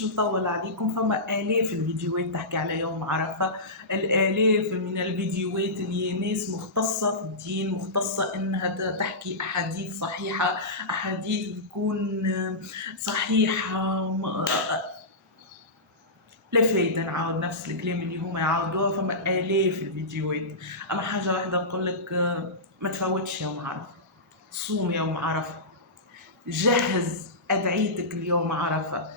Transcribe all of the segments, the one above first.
باش نطول عليكم. فما آلاف الفيديوهات تحكي على يوم عرفة، الآلاف من الفيديوهات اللي ناس مختصة في الدين، مختصة إنها تحكي أحاديث صحيحة، أحاديث تكون صحيحة. لا فايدة نعاود نفس الكلام اللي هما يعاودوه، فما آلاف الفيديوهات. أما حاجة واحدة نقول لك، ما تفوتش يوم عرفة، صوم يوم عرفة، جهز أدعيتك اليوم عرفة،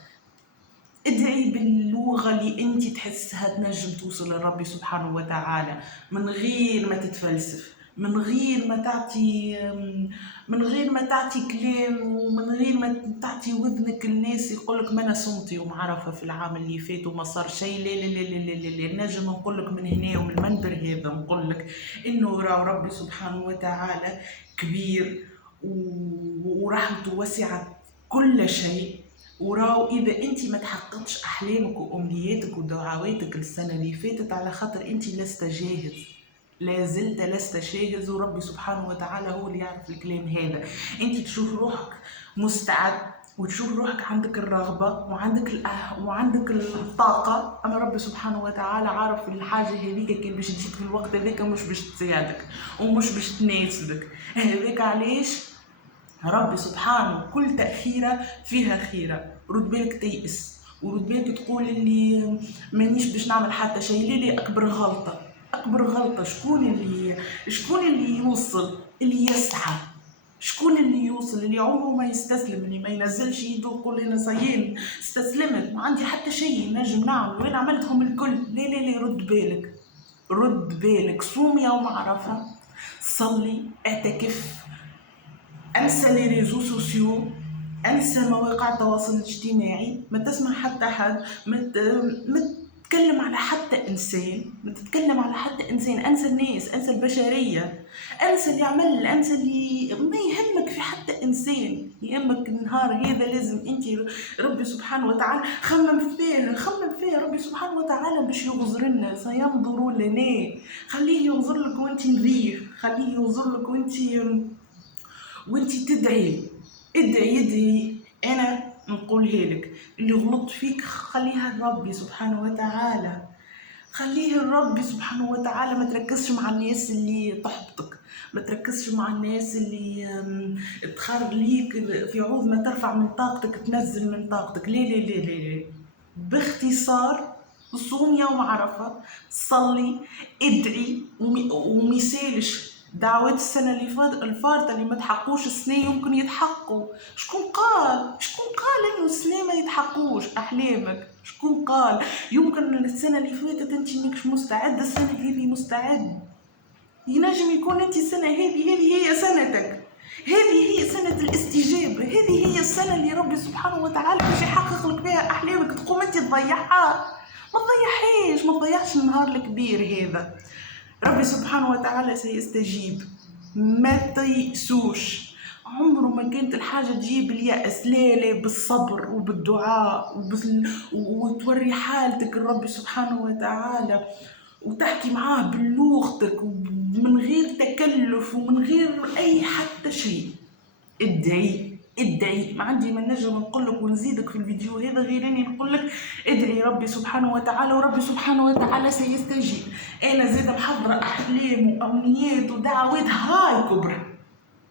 ادعي باللغة اللي انت تحسها تنجم توصل لربي سبحانه وتعالى، من غير ما تتفلسف، من غير ما تعطي كلام، ومن غير ما تعطي وذنك الناس يقولك ما انا صمت يوم عرفة في العام اللي فات وما صار شيء. لا لا لا لا لا لا، نجم نقولك من هنا ومن المنبر هذا نقولك انه ربي سبحانه وتعالى كبير ورحمته وسعت كل شيء. وراو اذا انت ما تحققتش احلامك وامنياتك ودعواتك السنه اللي فاتت على خاطر انت لست جاهز، لا زلت لست جاهز، وربي سبحانه وتعالى هو اللي يعرف الكلام هذا. انت تشوف روحك مستعد وتشوف روحك عندك الرغبه وعندك الطاقه، اما ربي سبحانه وتعالى عارف الحاجه هذيك كان باش تجيك في الوقت هذاك مش باش تساعدك ومش باش تناسبك. هذاك علاش ربي سبحانه كل تأخيرة فيها خيرة. رد بالك تيأس، ورد بالك تقول اللي مانيش باش نعمل حتى شيء. ليه أكبر غلطة، أكبر غلطة. شكون اللي يوصل، اللي يسعى، شكون اللي يوصل، اللي عمره ما يستسلم، اللي ما ينزلش يده ويقول انا صايين استسلمت ما عندي حتى شيء نجم نعمل وين عملتهم الكل. ليه ليه ليه، رد بالك، رد بالك. صوم يوم عرفة، صلي، اعتكف، انسى لي ريزو سوسيو، انسى مواقع التواصل الاجتماعي، ما تسمع حتى حد، ما تتكلم على حتى انسان، ما تتكلم على حتى انسان. انسى الناس، انسى البشريه، انسى اللي عمل، انسى اللي ما يهمك في حتى انسان. يهمك النهار هذا لازم انت ربي سبحانه وتعالى خمم فيه ربي سبحانه وتعالى باش يغفر لنا. سينظر لنا، خليه ينظر لك وانت نظيف، خليه ينظر لك وانت تدعي. ادعي. انا نقولها لك، اللي غلطت فيك خليها لربي سبحانه وتعالى، خليه لربي سبحانه وتعالى. ما تركزش مع الناس اللي تحبطك، ما تركزش مع الناس اللي تخليك في عوض ما ترفع من طاقتك تنزل من طاقتك. ليه ليه ليه ليه. باختصار، صوم يوم عرفة، صلي، ادعي، وميسالش دعوات السنة اللي الفارطة اللي ما تحقوش السنة يمكن يتحقوا. شكون قال انه السنة ما يتحقوش احلامك؟ شكون قال؟ يمكن السنة اللي فاتت انت ماكش مستعد، السنة هذه مستعد. ينجم يكون انت السنة هذه هي سنتك، هذه هي سنة الاستجابة، هذه هي السنة اللي ربي سبحانه وتعالى باش يحقق لك بها احلامك. تقوم انت تضيعها؟ ما تضيعهاش، ما تضيعش النهار الكبير هذا. ربي سبحانه وتعالى سيستجيب، ما تيأسوش. عمره ما كانت الحاجة تجيب اليأس، لا بالصبر وبالدعاء وتوري حالتك لربي سبحانه وتعالى وتحكي معاه بلغتك من غير تكلف ومن غير أي حتى شيء. ادعي. ما عندي ما نجم نقول لك ونزيدك في الفيديو هذا غير اني نقول لك ادعي ربي سبحانه وتعالى، وربي سبحانه وتعالى سيستجيب. انا زيد محضره احلام وامنيات ودعوات هاي كبرى،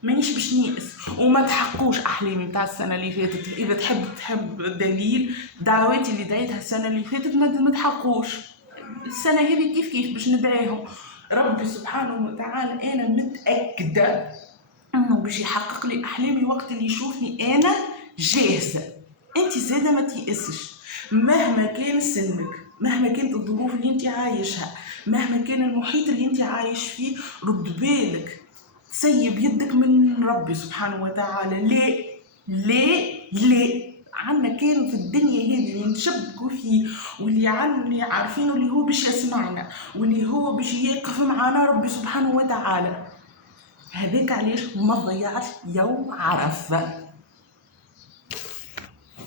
مانيش باش نيأس وما تحقوش احلامي نتاع السنه اللي فاتت. اذا تحب دليل، دعواتي اللي دعيتها السنه اللي فاتت ما تحقوش. السنه هذه كيف باش ندعيهم ربي سبحانه وتعالى. انا متاكده انه باش يحقق لي احلامي وقت اللي يشوفني انا جاهزه. انت زاده ما تيأسش، مهما كان سنك، مهما كانت الظروف اللي انت عايشها، مهما كان المحيط اللي انت عايش فيه. رد بالك، سيب يدك من ربي سبحانه وتعالى. ليه عنا كان في الدنيا هذه اللي نشبكوا فيه واللي عارفينه اللي هو باش يسمعنا واللي هو باش يقف معنا ربي سبحانه وتعالى. هذاك علاش ما تضيعش يوم عرفة.